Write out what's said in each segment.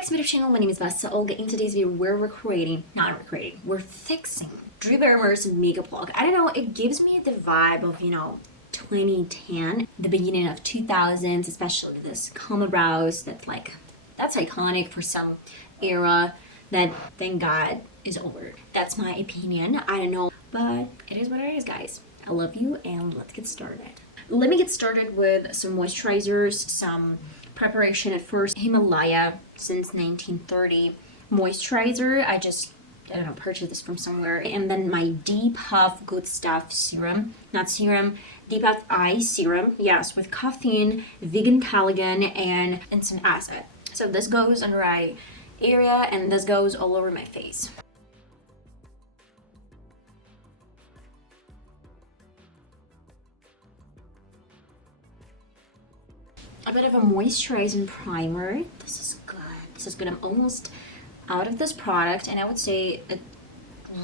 back to my channel. My name is VassaOlga. In today's video, we're fixing Drew Barrymore's makeup look. I don't know, it gives me the vibe of, 2010, the beginning of 2000s, especially this CAMO brows that's iconic for some era that, thank God, is over. That's my opinion. I don't know, but it is what it is, guys. I love you, and let's get started. Let me get started with some moisturizers, some preparation. At first, Himalava since 1930 moisturizer. I don't know, purchased this from somewhere. And then my D.Puff Good Stuff serum, D.Puff eye serum, yes, with caffeine, vegan collagen, and some acid. So this goes under eye area, and this goes all over my face. A bit of a moisturizing primer. This is good. This is good. I'm almost out of this product, and I would say it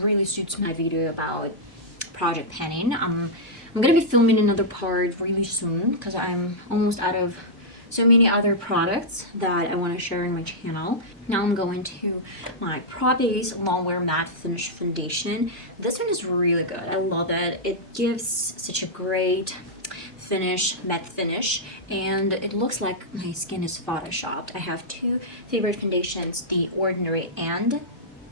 really suits my video about project panning. I'm gonna be filming another part really soon because I'm almost out of so many other products that I want to share in my channel. Now I'm going to my Pro Base Longwear Matte Finish Foundation. This one is really good. I love it. It gives such a great matte finish, and it looks like my skin is photoshopped. I have two favorite foundations, The Ordinary and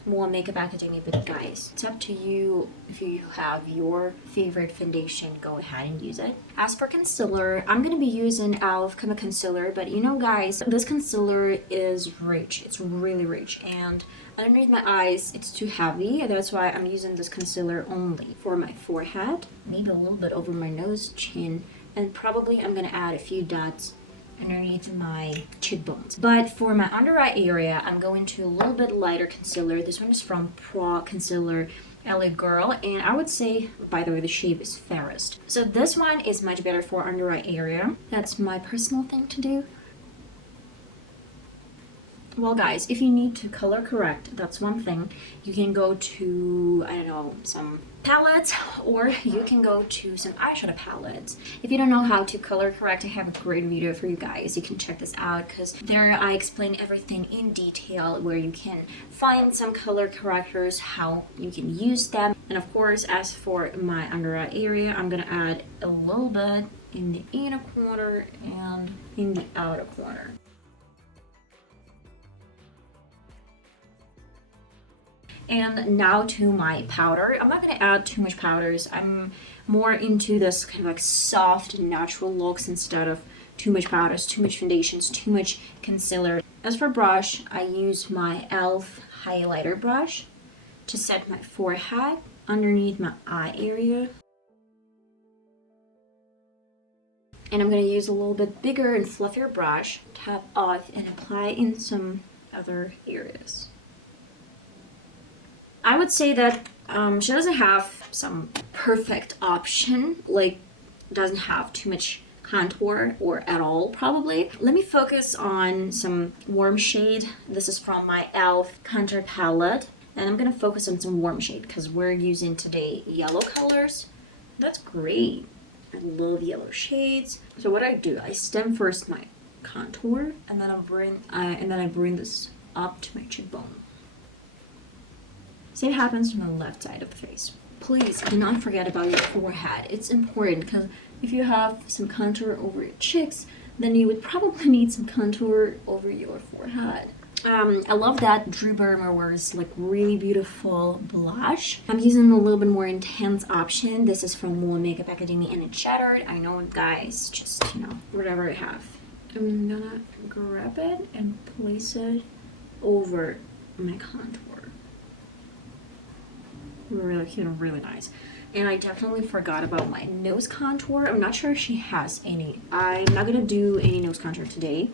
MUA MAKEUP ACADEMY, but guys, it's up to you. If you have your favorite foundation, go ahead and use it. As for concealer, I'm gonna be using L.A.'s CAMO concealer, but guys, this concealer is rich. It's really rich, and underneath my eyes, it's too heavy. That's why I'm using this concealer only for my forehead, maybe a little bit over my nose, chin, and probably I'm gonna add a few dots underneath my cheekbones. But for my under eye area, I'm going to a little bit lighter concealer. This one is from Pro.conceal L.A.Girl, and I would say, by the way, the shade is fairest. So this one is much better for under eye area. That's my personal thing to do. Well, guys, if you need to color correct, that's one thing. You can go to, I don't know, some palettes, or you can go to some eyeshadow palettes. If you don't know how to color correct, I have a great video for you guys. You can check this out because there I explain everything in detail, where you can find some color correctors, how you can use them. And of course, as for my under eye area, I'm gonna add a little bit in the inner corner and in the outer corner. And now to my powder. I'm not going to add too much powders. I'm more into this kind of like soft, natural looks instead of too much powders, too much foundations, too much concealer. As for brush, I use my e.l.f. highlighter brush to set my forehead underneath my eye area. And I'm going to use a little bit bigger and fluffier brush, tap off, and apply in some other areas. I would say that she doesn't have some perfect option, like doesn't have too much contour or at all probably. Let me focus on some warm shade. This is from my e.l.f. contour palette, and I'm gonna focus on some warm shade because we're using today yellow colors. That's great. I love yellow shades. So what I do, I stem first my contour, and then I bring this up to my cheekbone. Same happens to the left side of the face. Please do not forget about your forehead. It's important because if you have some contour over your cheeks, then you would probably need some contour over your forehead. I love that Drew Barrymore wears like really beautiful blush. I'm using a little bit more intense option. This is from MUA MAKEUP ACADEMY, and it's shattered. I know, guys, just whatever I have. I'm gonna grab it and place it over my contour. Really cute and really nice. And I definitely forgot about my nose contour. I'm not sure if she has any. I'm not gonna do any nose contour today.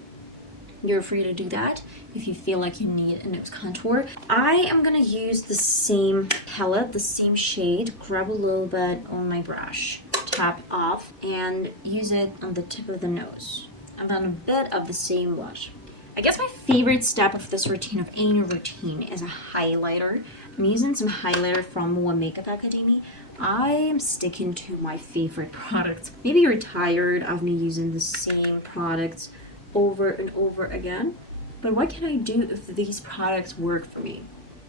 You're free to do that if you feel like you need a nose contour. I am gonna use the same palette, the same shade, grab a little bit on my brush, tap off, and use it on the tip of the nose. And then a bit of the same blush. I guess my favorite step of this routine, of any routine, is a highlighter. I'm using some highlighter from MUA MAKEUP ACADEMY. I am sticking to my favorite products. Maybe you're tired of me using the same products over and over again. But what can I do if these products work for me?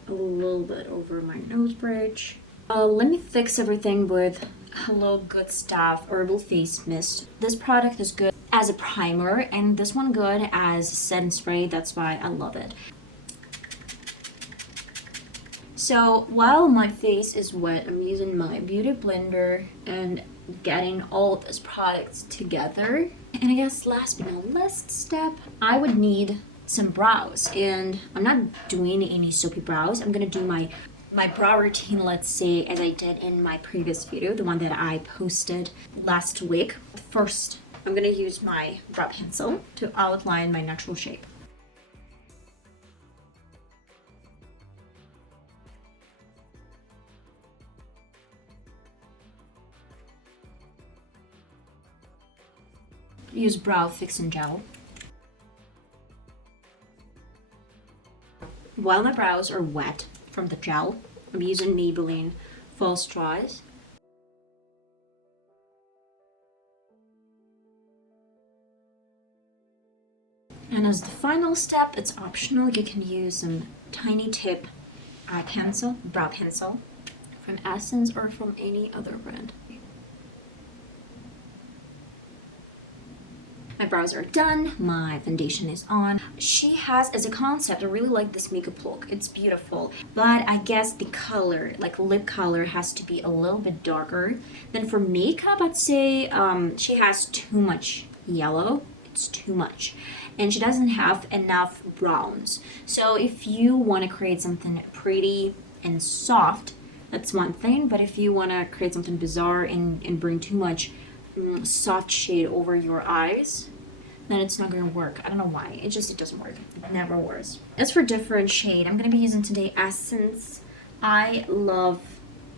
A little bit over my nose bridge. Let me fix everything with Hello Good Stuff Herbal Face Mist. This product is good as a primer, and this one good as setting spray. That's why I love it. So while my face is wet, I'm using my beauty blender and getting all of these products together. And I guess last but not least step, I would need some brows, and I'm not doing any soapy brows. I'm gonna do my brow routine, let's say, as I did in my previous video, the one that I posted last week. First, I'm gonna use my brow pencil to outline my natural shape. Use brow fixing gel. While my brows are wet from the gel, I'm using Maybelline False Straws. And as the final step, it's optional. You can use some tiny tip brow pencil from Essence or from any other brand. My brows are done, my foundation is on. She has, as a concept, I really like this makeup look. It's beautiful, but I guess the color, like lip color, has to be a little bit darker. Then for makeup, I'd say she has too much yellow. It's too much. And she doesn't have enough browns. So if you want to create something pretty and soft, that's one thing. But if you want to create something bizarre and bring too much soft shade over your eyes, then it's not going to work. I don't know why. It doesn't work. It never works. As for different shade, I'm going to be using today Essence I Love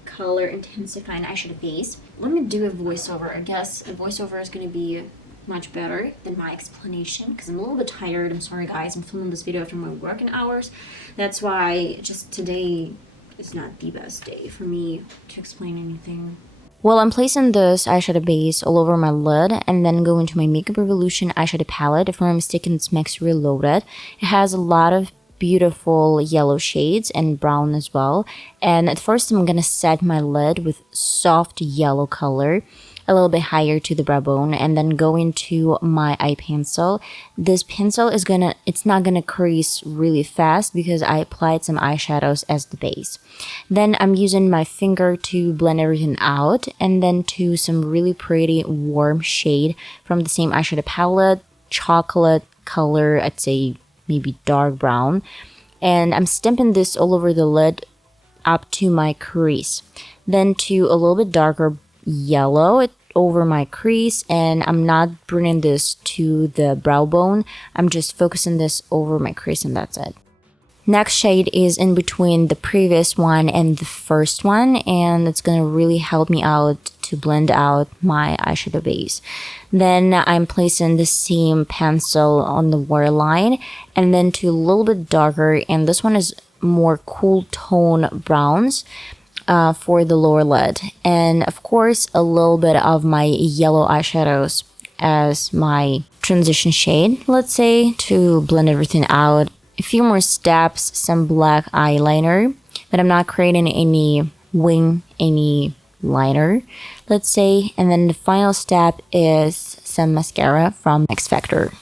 Color Intensifying Eyeshadow Base. Let me do a voiceover. I guess a voiceover is going to be much better than my explanation because I'm a little bit tired. I'm sorry guys, I'm filming this video after my working hours. That's why just today is not the best day for me to explain anything. Well, I'm placing this eyeshadow base all over my lid and then go into my Makeup Revolution eyeshadow palette. If I'm not mistaken, it's Max Reloaded. It has a lot of beautiful yellow shades and brown as well. And at first, I'm going to set my lid with soft yellow color, a little bit higher to the brow bone, and then go into my eye pencil. This pencil is it's not gonna crease really fast because I applied some eyeshadows as the base. Then I'm using my finger to blend everything out, and then to some really pretty warm shade from the same eyeshadow palette, chocolate color, I'd say maybe dark brown. And I'm stamping this all over the lid up to my crease. Then to a little bit darker yellow over my crease, and I'm not bringing this to the brow bone. I'm just focusing this over my crease, and that's it. Next shade is in between the previous one and the first one, and it's gonna really help me out to blend out my eyeshadow base. Then I'm placing the same pencil on the waterline, and then to a little bit darker, and this one is more cool tone browns for the lower lid, and of course a little bit of my yellow eyeshadows as my transition shade, let's say, to blend everything out. A few more steps, some black eyeliner, but I'm not creating any liner, let's say. And then the final step is some mascara from X Factor.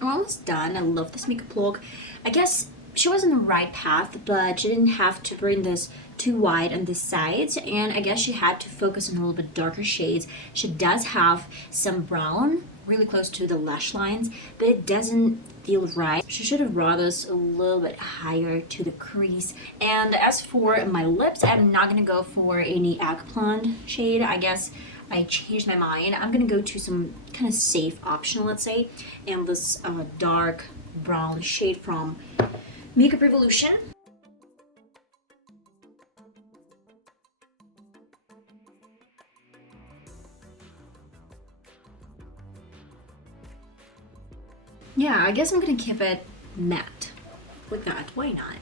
I'm almost done. I love this makeup look. I guess she was on the right path, but she didn't have to bring this too wide on the sides, and I guess she had to focus on a little bit darker shades. She does have some brown really close to the lash lines, but it doesn't feel right. She should have brought this a little bit higher to the crease. And as for my lips, I'm not gonna go for any eggplant shade. I guess I changed my mind. I'm gonna go to some kind of safe option, let's say, and this dark brown shade from Makeup Revolution. Yeah, I guess I'm gonna keep it matte with that. Why not?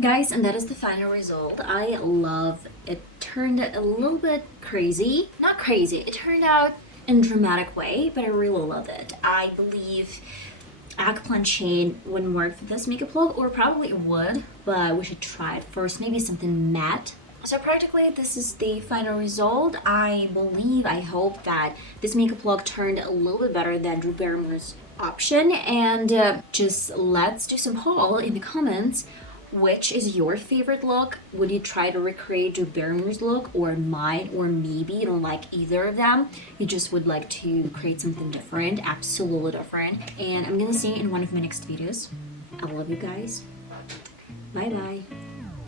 Guys, and that is the final result. I love it. Turned a little bit crazy. Not crazy, it turned out in a dramatic way, but I really love it. I believe Aquaplant shade wouldn't work for this makeup look, or probably it would, but we should try it first. Maybe something matte. So practically this is the final result. I hope that this makeup look turned a little bit better than Drew Barrymore's option. And just let's do some poll in the comments. Which is your favorite look? Would you try to recreate Drew Barrymore's look or mine? Or maybe you don't like either of them. You just would like to create something different, absolutely different. And I'm gonna see you in one of my next videos. I love you guys. Bye bye.